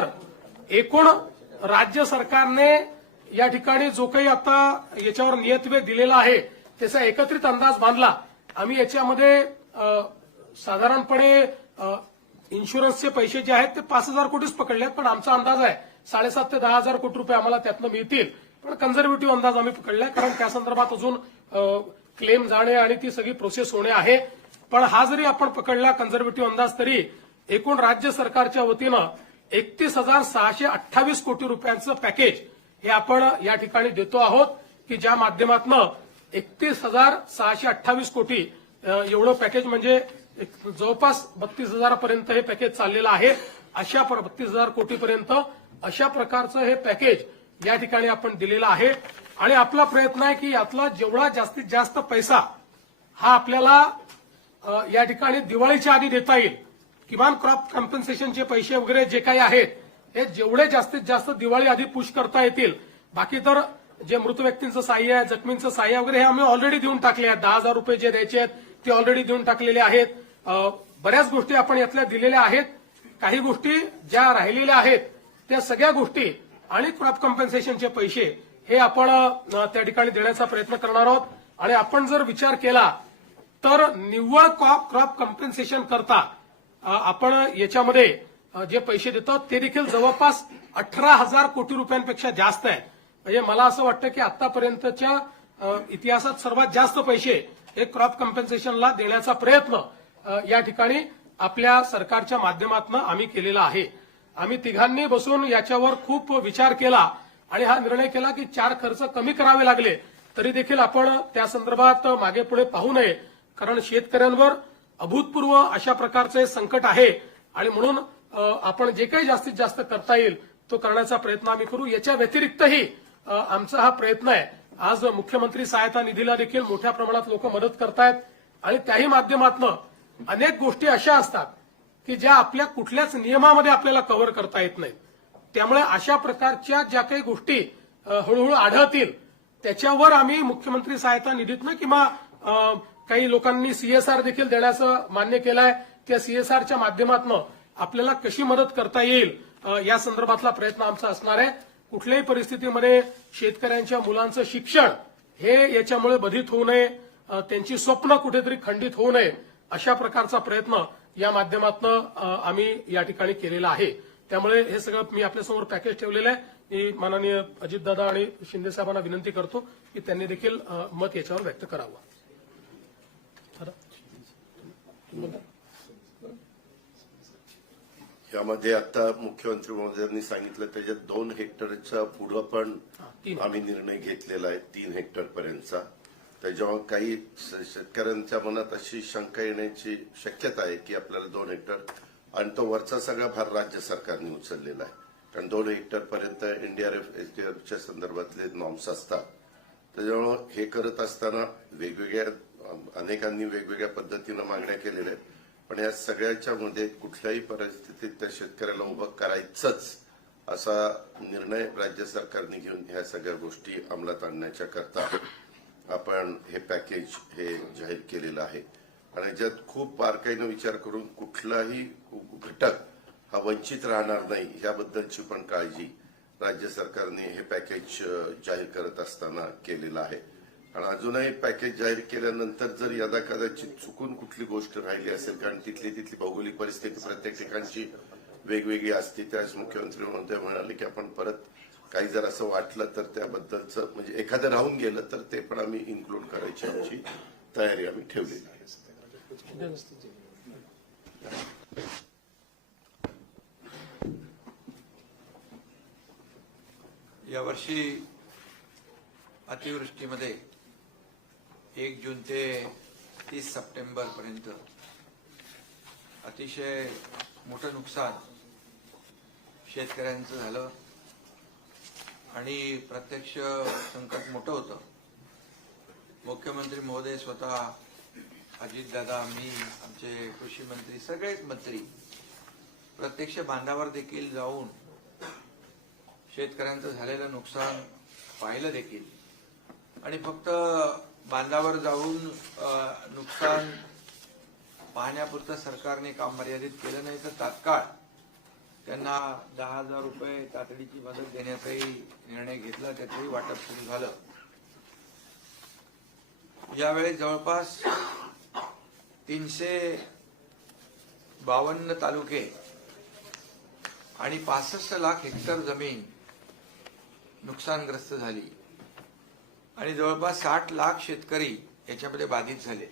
तर एकूण राज्य सरकारने या ठिकाणी जो काही आता याच्यावर नियतवे दिलेला आहे त्याचा एकत्रित अंदाज बांधला. आम्ही याच्यामध्ये साधारणपणे इन्शुरन्सचे पैसे जे आहेत ते पाच हजार कोटीच पकडले आहेत पण आमचा अंदाज आहे साडेसात ते दहा हजार कोटी रुपये आम्हाला त्यातनं मिळतील. पण कन्झर्वेटिव्ह अंदाज आम्ही पकडलाय कारण त्या संदर्भात अजून क्लेम जाणे आणि ती सगळी प्रोसेस होणे आहे. पण हा जरी आपण पकडला कन्झर्वेटिव्ह अंदाज तरी एकूण राज्य सरकारच्या वतीनं एकतीस हजार सहाशे अठ्ठावीस कोटी रुपयांचं पॅकेज हे आपण या ठिकाणी देतो आहोत की ज्या माध्यमातनं एकतीस हजार सहाशे अठ्ठावीस कोटी एवढं पॅकेज म्हणजे एक जवळपास बत्तीस हजारापर्यंत हे पॅकेज चाललेलं आहे. अशा बत्तीस हजार कोटीपर्यंत अशा प्रकारचं हे पॅकेज या ठिकाणी आपण दिलेलं आहे. आणि आपला प्रयत्न आहे की यातला जेवढा जास्तीत जास्त पैसा हा आपल्याला या ठिकाणी दिवाळीच्या आधी देता येईल किमान क्रॉप कॉम्पन्सेशनचे पैसे वगैरे जे काही आहेत हे जेवढे जास्तीत जास्त दिवाळी आधी पुश करता येतील बाकी तर जे मृत व्यक्तींचं सहाय्य आहे जखमींचं सहाय्य वगैरे हे आम्ही ऑलरेडी देऊन टाकले आहेत. दहा हजार रुपये जे द्यायचे आहेत ते ऑलरेडी देऊन टाकलेले आहेत. बऱ्याच गोष्टी आपण यातल्या दिलेल्या आहेत. काही गोष्टी ज्या राहिलेल्या आहेत त्या सगळ्या गोष्टी आणि क्रॉप कॉम्पन्सेशनचे पैसे हे आपण त्या ठिकाणी देण्याचा प्रयत्न करणार आहोत. आणि आपण जर विचार केला तर निव्वळ क्रॉप क्रॉप कम्पेन्सेशन करता आपण याच्यामध्ये जे पैसे देतो ते देखील जवळपास अठरा हजार कोटी रुपयांपेक्षा जास्त आहे. म्हणजे मला असं वाटतं की आतापर्यंतच्या इतिहासात सर्वात जास्त पैसे हे क्रॉप कम्पेन्सेशनला देण्याचा प्रयत्न या ठिकाणी आपल्या सरकारच्या माध्यमातून आम्ही केलेला आहे. आम्ही तिघांनी बसून याच्यावर खूप विचार केला आणि हा निर्णय केला की चार खर्च कमी करावे लागले. तरी देखील आपण त्या संदर्भात मागे पुढे पाहू नये. कारण शेतकऱ्यांवर अभूतपूर्व अशा प्रकारचे संकट आहे. आणि म्हणून आपण जे काही जास्तीत जास्त करता येईल तो करण्याचा प्रयत्न आम्ही करू. याच्या व्यतिरिक्तही आमचा हा प्रयत्न आहे. आज मुख्यमंत्री सहायता निधीला देखील मोठ्या प्रमाणात लोक मदत करतायत. आणि त्याही माध्यमातून अनेक गोष्टी अशा असतात की ज्या आपल्या कुठल्याच नियमामध्ये आपल्याला कव्हर करता येत नाहीत. त्यामुळे अशा प्रकारच्या ज्या काही गोष्टी हळूहळू आढळतील त्याच्यावर आम्ही मुख्यमंत्री सहायता निधीतनं किंवा काही लोकांनी सीएसआर देखील देण्याचं मान्य केलं आहे त्या सीएसआरच्या माध्यमातून आपल्याला कशी मदत करता येईल या संदर्भातला प्रयत्न आमचा असणार आहे. कुठल्याही परिस्थितीमध्ये शेतकऱ्यांच्या मुलांचं शिक्षण हे याच्यामुळे बधित होऊ नये त्यांची स्वप्न कुठेतरी खंडित होऊ नये अशा प्रकारचा प्रयत्न या माध्यमातून आम्ही या ठिकाणी केलेला आहे. त्यामुळे हे सगळं मी आपल्यासमोर पॅकेज ठेवलेलं आहे. मी माननीय अजितदादा आणि शिंदे साहेबांना विनंती करतो की त्यांनी देखील मत याच्यावर व्यक्त करावं. यामध्ये आता मुख्यमंत्री महोदयांनी सांगितलं त्याच्यात दोन हेक्टरच्या पुढं पण. आम्ही निर्णय घेतलेला आहे तीन हेक्टर पर्यंतचा. त्याच्यामुळे काही शेतकऱ्यांच्या मनात अशी शंका येण्याची शक्यता आहे की आपल्याला दोन हेक्टर आणि तो वरचा सगळा भार राज्य सरकारने उचललेला आहे. कारण दोन हेक्टर पर्यंत एनडीआरएफ एसडीआरएफच्या संदर्भातले नॉर्म्स असतात. त्याच्यामुळं हे करत असताना वेगवेगळ्या अनेकांनी वेगवेगळ्या पद्धतीनं मागण्या केलेल्या आहेत. पण या सगळ्याच्या मध्ये कुठल्याही परिस्थितीत त्या शेतकऱ्याला उभं करायचंच असा निर्णय राज्य सरकारने घेऊन ह्या सगळ्या गोष्टी अंमलात आणण्याच्या करता आपण हे पॅकेज हे जाहीर केलेलं आहे. आणि याच्यात खूप बारकाईनं विचार करून कुठलाही घटक हा वंचित राहणार नाही याबद्दलची पण काळजी राज्य सरकारने हे पॅकेज जाहीर करत असताना केलेलं आहे. आणि अजूनही पॅकेज जाहीर केल्यानंतर जर यदा कदाचित चुकून कुठली गोष्ट राहिली असेल कारण तिथली तिथली भौगोलिक परिस्थिती प्रत्येक ठिकाणची वेगवेगळी असते त्याच मुख्यमंत्री महोदय म्हणाले की आपण परत काही जर असं वाटलं तर त्याबद्दलचं म्हणजे एखादं राहून गेलं तर ते पण आम्ही इन्क्लूड करायची आमची तयारी आम्ही ठेवलेली आहे. यावर्षी अतिवृष्टीमध्ये एक जून ते तीस सप्टेंबर पर्यंत. अतिशय मोठं नुकसान शेतकऱ्यांचं झालं. आणि प्रत्यक्ष संकट मोठं होतं. मुख्यमंत्री महोदय स्वतः अजितदादा मी आमचे कृषी मंत्री सगळेच मंत्री प्रत्यक्ष बांधावर देखील जाऊन शेतकऱ्यांचं झालेलं नुकसान पाहिलं देखील. आणि फक्त बांधावर जाऊन नुकसान पाहण्यापुरतं सरकारने काम मर्यादित केलं नाही तर तात्काळ त्यांना दहा हजार रुपये तातडीची मदत देण्याचाही निर्णय घेतला त्याचंही वाटप सुरू झालं. यावेळी जवळपास तीनशे बावन्न तालुके आणि पासष्ट लाख हेक्टर जमीन नुकसानग्रस्त झाली. आणि जवळपास साठ लाख शेतकरी याच्यामध्ये बाधित झाले.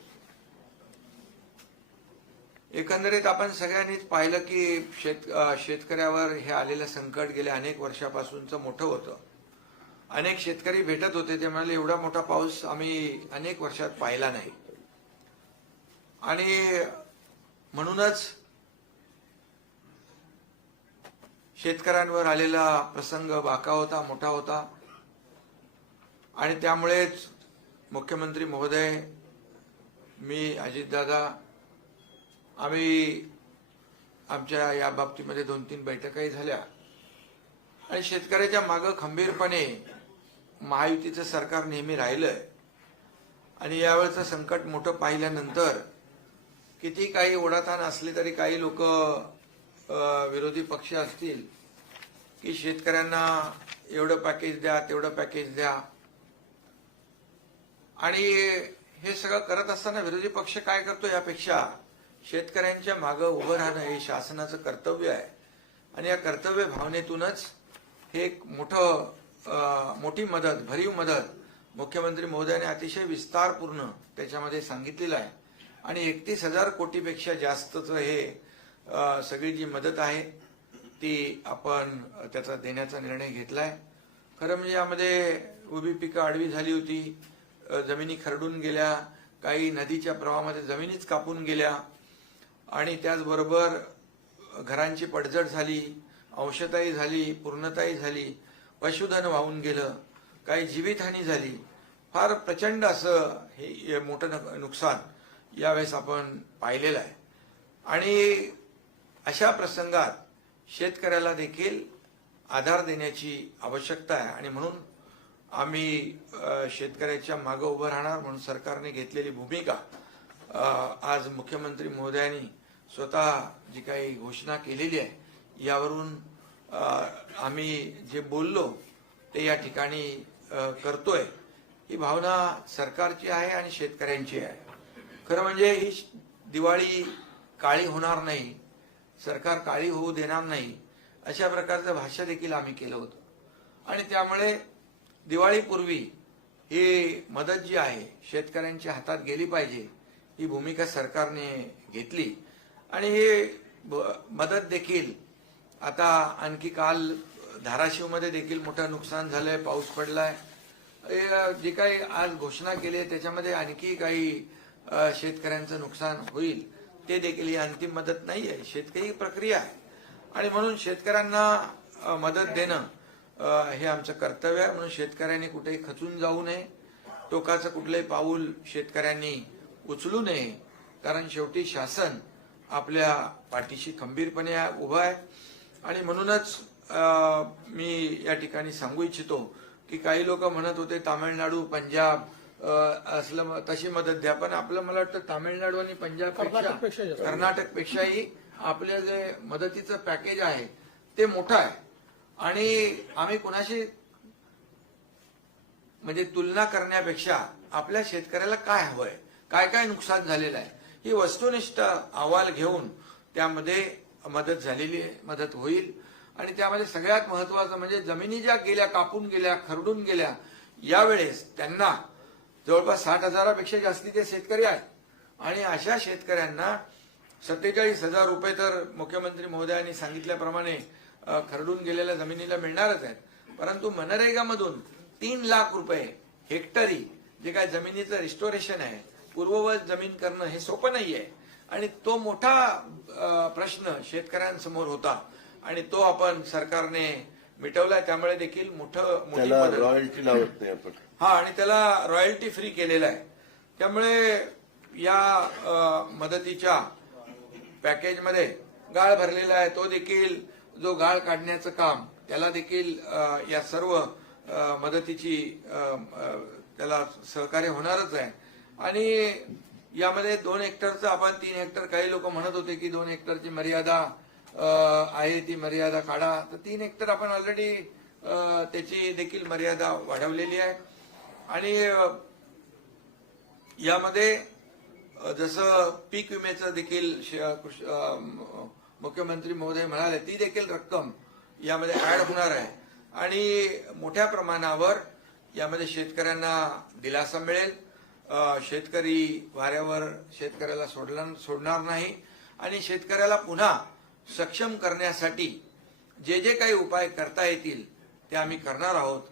एकंदरीत आपण सगळ्यांनीच पाहिलं की शेत शेतकऱ्यावर हे आलेलं संकट गेल्या अनेक वर्षापासूनचं मोठं होतं. अनेक शेतकरी भेटत होते ते म्हणाले एवढा मोठा पाऊस आम्ही अनेक वर्षात पाहिला नाही. आणि म्हणूनच शेतकऱ्यांवर आलेला प्रसंग बाका होता मोठा होता. आणि त्यामुळेच मुख्यमंत्री महोदय मी अजितदादा आम्ही आमच्या या बाबतीमध्ये दोन तीन बैठकाही झाल्या. आणि शेतकऱ्याच्या मागं खंबीरपणे महायुतीचं सरकार नेहमी राहिलंय. आणि यावेळचं संकट मोठं पाहिल्यानंतर किती काही ओढाताण असले तरी काही लोक विरोधी पक्ष असतील की शेतकऱ्यांना एवढं पॅकेज द्या तेवढं पॅकेज द्या. आणि हे सगळं करत असताना विरोधी पक्ष काय करतो यापेक्षा शेतकऱ्यांच्या मागं उभं राहणं हे शासनाचं कर्तव्य आहे. आणि या कर्तव्य भावनेतूनच हे एक मोठं मोठी मदत भरीव मदत मुख्यमंत्री महोदयाने अतिशय विस्तारपूर्ण त्याच्यामध्ये सांगितलेलं आहे. आणि एकतीस हजार कोटीपेक्षा जास्तचं हे सगळी जी मदत आहे ती आपण त्याचा देण्याचा निर्णय घेतला आहे खरं म्हणजे यामध्ये उभी पिकं आडवी झाली होती. जमिनी खरडून गेल्या काही नदीच्या प्रवाहामध्ये जमिनीच कापून गेल्या आणि त्याचबरोबर घरांची पडझड झाली अंशताही झाली पूर्णताही झाली पशुधन वाहून गेलं काही जीवितहानी झाली. फार प्रचंड असं हे मोठं नुकसान यावेळेस आपण पाहिलेलं आहे. आणि अशा प्रसंगात शेतकऱ्याला देखील आधार देण्याची आवश्यकता आहे आणि म्हणून आम्ही शेतकऱ्याच्या मागं उभं राहणार म्हणून सरकारने घेतलेली भूमिका आज मुख्यमंत्री महोदयांनी स्वतः जी काही घोषणा केलेली आहे यावरून आम्ही जे बोललो ते या ठिकाणी करतोय. ही भावना सरकारची आहे आणि शेतकऱ्यांची आहे. खरं म्हणजे ही श- दिवाळी काळी होणार नाही सरकार काळी होऊ देणार नाही अशा प्रकारचं भाष्य देखील आम्ही केलं होतं. आणि त्यामुळे दिवाळीपूर्वी ही मदत जी आहे शेतकऱ्यांच्या हातात गेली पाहिजे ही भूमिका सरकारने घेतली. आणि ही ब- मदत देखील आता आणखी काल धाराशिवमध्ये देखील मोठं नुकसान झालंय पाऊस पडलाय. हे जे काही आज घोषणा केली आहे त्याच्यामध्ये आणखी काही शेतकऱ्यांचं नुकसान होईल ते देखील ही अंतिम मदत नाही आहे शेतकरी प्रक्रिया आहे. आणि म्हणून शेतकऱ्यांना मदत देणं हे आमचं कर्तव्य आहे. म्हणून शेतकऱ्यांनी कुठेही खचून जाऊ नये. टोकाचं कुठलंही पाऊल शेतकऱ्यांनी उचलू नये. कारण शेवटी शासन आपल्या पाठीशी खंबीरपणे उभं आहे. आणि म्हणूनच मी या ठिकाणी सांगू इच्छितो की काही लोक म्हणत होते तामिळनाडू पंजाब असलं तशी मदत द्या. पण आपलं मला वाटतं तामिळनाडू आणि पंजाब कर्नाटकपेक्षा जास्त. कर्नाटक पेक्षाही आपलं जे मदतीचं पॅकेज आहे ते मोठं आहे. आणि आम्ही कुणाशी म्हणजे तुलना करण्यापेक्षा आपल्या शेतकऱ्याला काय हवंय काय काय नुकसान झालेलं आहे ही वस्तुनिष्ठ अहवाल घेऊन त्यामध्ये मदत झालेली आहे मदत होईल. आणि त्यामध्ये सगळ्यात महत्वाचं म्हणजे जमिनी ज्या गेल्या कापून गेल्या खरडून गेल्या यावेळेस त्यांना जवळपास साठ हजारापेक्षा जास्ती ते शेतकरी आहेत. आणि अशा शेतकऱ्यांना सत्तेचाळीस हजार रुपये तर मुख्यमंत्री महोदयांनी सांगितल्याप्रमाणे खरडून गेलेल्या जमिनीला मिळणारच आहेत. परंतु मनरेगामधून तीन लाख रुपये हेक्टरी जे काय जमिनीचं रिस्टोरेशन आहे पूर्ववत जमीन करणं हे सोपं नाही आहे आणि तो मोठा प्रश्न शेतकऱ्यांसमोर होता. आणि तो आपण सरकारने मिटवलाय. त्यामुळे देखील मोठं रॉयल्टी लावत नाही आपण. हा आणि त्याला रॉयल्टी फ्री केलेला आहे. त्यामुळे या मदतीच्या पॅकेजमध्ये गाळ भरलेला आहे. तो देखील जो गाळ काढण्याचं काम त्याला देखील या सर्व मदतीची त्याला सहकार्य होणारच आहे. आणि यामध्ये दोन हेक्टरचं आपण तीन हेक्टर काही लोक म्हणत होते की दोन हेक्टरची मर्यादा आहे ती मर्यादा काढा. तर तीन हेक्टर आपण ऑलरेडी त्याची देखील मर्यादा वाढवलेली आहे. आणि यामध्ये जसं पीक विम्याचं देखील मुख्यमंत्री महोदय म्हणाले ती देखील रक्कम यामध्ये ऍड होणार आहे. आणि मोठ्या प्रमाणावर यामध्ये शेतकऱ्यांना दिलासा मिळेल. शेतकरी वाऱ्यावर शेतकऱ्याला सोडला सोडणार नाही. आणि शेतकऱ्याला पुन्हा सक्षम करण्यासाठी जे जे काही उपाय करता येतील ते आम्ही करणार आहोत.